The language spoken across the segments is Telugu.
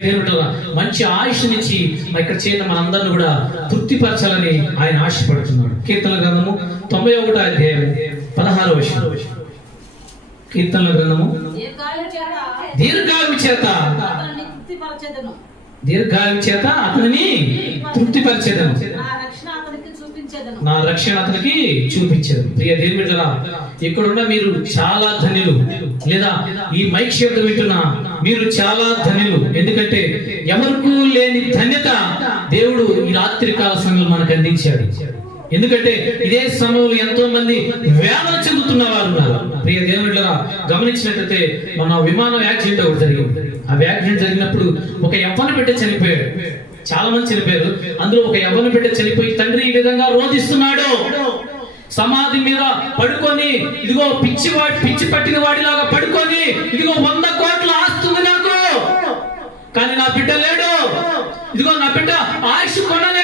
దేవుడు మంచి ఆయుష్నిచ్చి ఇక్కడ చేరిన మనందరిని కూడా తృప్తిపరచాలని ఆయన ఆశపడుతున్నాడు. కీర్తన గ్రంథము తొంభై ఒకటో అధ్యాయం పదహారో విషయం కీర్తనల గ్రంథము దీర్ఘాయు చేత. దీర్ఘాయు చేత అతనిని తృప్తిపరిచేదను నా రక్షణ అతనికి చూపించేదను నా రక్షణ అతనికి చూపించారు ప్రియ దేవుడి ఇక్కడున్న మీరు చాలా ధన్యులు. లేదా ఈ మైక్ శబ్దం వింటున్న మీరు చాలా ధన్యులు. ఎందుకంటే ఎవరికూ లేని ధన్యత దేవుడు ఈ రాత్రి కాల సమయంలో మనకు అందించాడు. ఎందుకంటే ఇదే సమయంలో ఎంతో మంది వేదన చెందుతున్న వారు ఉన్నారు. ప్రియ దేవుళ్ళ గమనించినట్లయితే మన విమానం యాక్సిడెంట్ ఒకటి జరిగింది. ఆ యాక్సిడెంట్ జరిగినప్పుడు ఒక యవ్వన పెట్టి చనిపోయాడు. చాలా మంది చనిపోయారు. అందులో ఒక ఎవరిని బిడ్డ చనిపోయి తండ్రి ఈ విధంగా రోధిస్తున్నాడు. సమాధి మీద పడుకొని ఇదిగో పిచ్చి వాడి పిచ్చి పట్టిన వాడిలాగా పడుకొని ఇదిగో వంద కోట్ల ఆస్తుంది నాకు. కానీ నా బిడ్డ లేడు. ఇదిగో నా బిడ్డ ఆయుష్ కొనలేదు.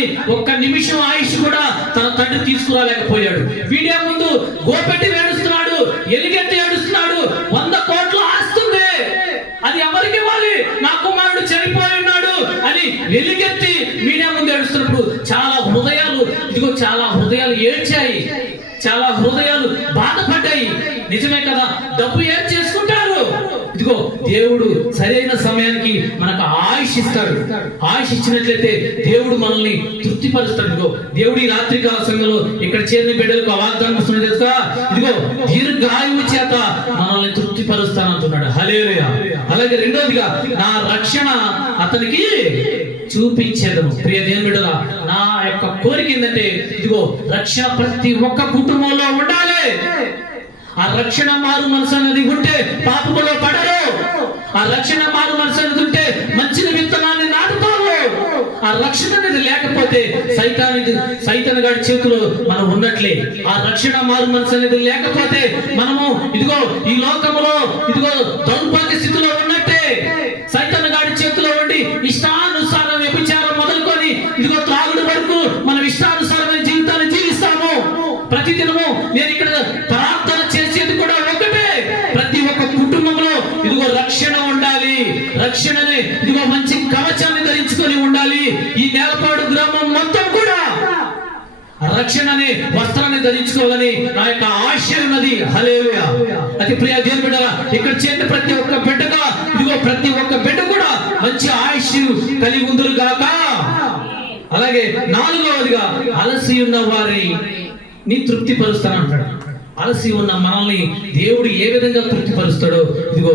కానీ ఒక్క నిమిషం ఆయుష్ కూడా తన తండ్రి తీసుకురాలేకపోయాడు. వీడే ముందు గోపెట్టి ఏడుస్తున్నాడు ఎలిగెత్తి ఏడుస్తున్నాడు వంద కోట్లు ఆస్తుంది అది ఎవరికి ఇవ్వాలి? నా కుమారుడు చనిపోయి ఉన్నాడు అని వెలిగెత్తి మీడియా ముందు ఏడుస్తున్నప్పుడు చాలా హృదయాలు ఇదిగో చాలా హృదయాలు ఏడ్చాయి. చాలా హృదయాలు బాధపడ్డాయి. నిజమే కదా? డబ్బు ఏం చేసుకుంటారు? ఇదిగో దేవుడు సరైన సమయానికి మనకు ఆయుష్ ఇస్తాడు ఆయుష్ ఇచ్చినట్లయితే దేవుడు మనల్ని తృప్తిపరుస్తాడు. ఇదిగో దేవుడు ఈ రాత్రి కాల సమయంలో ఇక్కడ చేరిన బిడ్డలకు ఆ వాగ్దానం ఇస్తున్నాడు తెలుసా? ఇదిగో దీర్ఘాయువు చేత మనల్ని తృప్తిపరుస్తానంటున్నాడు. హలేలుయ అలాగే రెండోదిగా నా రక్షణ అతనికి చూపించేదను ప్రియ దేవుని బిడ్డలా నా యొక్క కోరిక ఏంటంటే ఇదిగో రక్షణ ప్రతి ఒక్క కుటుంబంలో ఉండాలి. ఆ రక్షణ మారు మనసు అనేది ఉంటే పాపములో పడరు. ఆ రక్షణ మారు మనసు అన్నది ఉంటే మంచి విత్తనాన్ని నాటుతారు. ఆ రక్షణ అనేది లేకపోతే సైతానికి సైతాన్ గారి చేతిలో మనం ఉన్నట్లే ఆ రక్షణ మారు మనసు అనేది లేకపోతే మనము ఇదిగో ఈ లోకములో ఇదిగో దౌర్భాగ్య స్థితిలో ఉన్నట్టే. సైతాన్ గారి చేతిలో ఉండి ఇష్టానుసారం వ్యభిచారం మొదలుకొని ఇదిగో త్రాగుడు వరకు మనం ఇష్టానుసారమైన జీవితాన్ని జీవిస్తాము. ప్రతిదినము నేను ఇక్కడ రక్షణ అనే వస్త్రాన్ని ధరించుకోవాలని నా యొక్క ఆశ ఉన్నది. హలేలుయ అతి ప్రియ దేవుని ఇక్కడ చేరిన ప్రతి ఒక్క బిడ్డగా ఇదిగో ప్రతి ఒక్క బిడ్డ కూడా మంచి ఆయుష్ కలిగి ఉందరు గాక. అలాగే నాలుగవదిగా అలసి ఉన్న వారి నీ తృప్తి పరుస్తానంటాడు అలసి ఉన్న మనల్ని దేవుడు ఏ విధంగా తృప్తిపరుస్తాడో ఇదిగో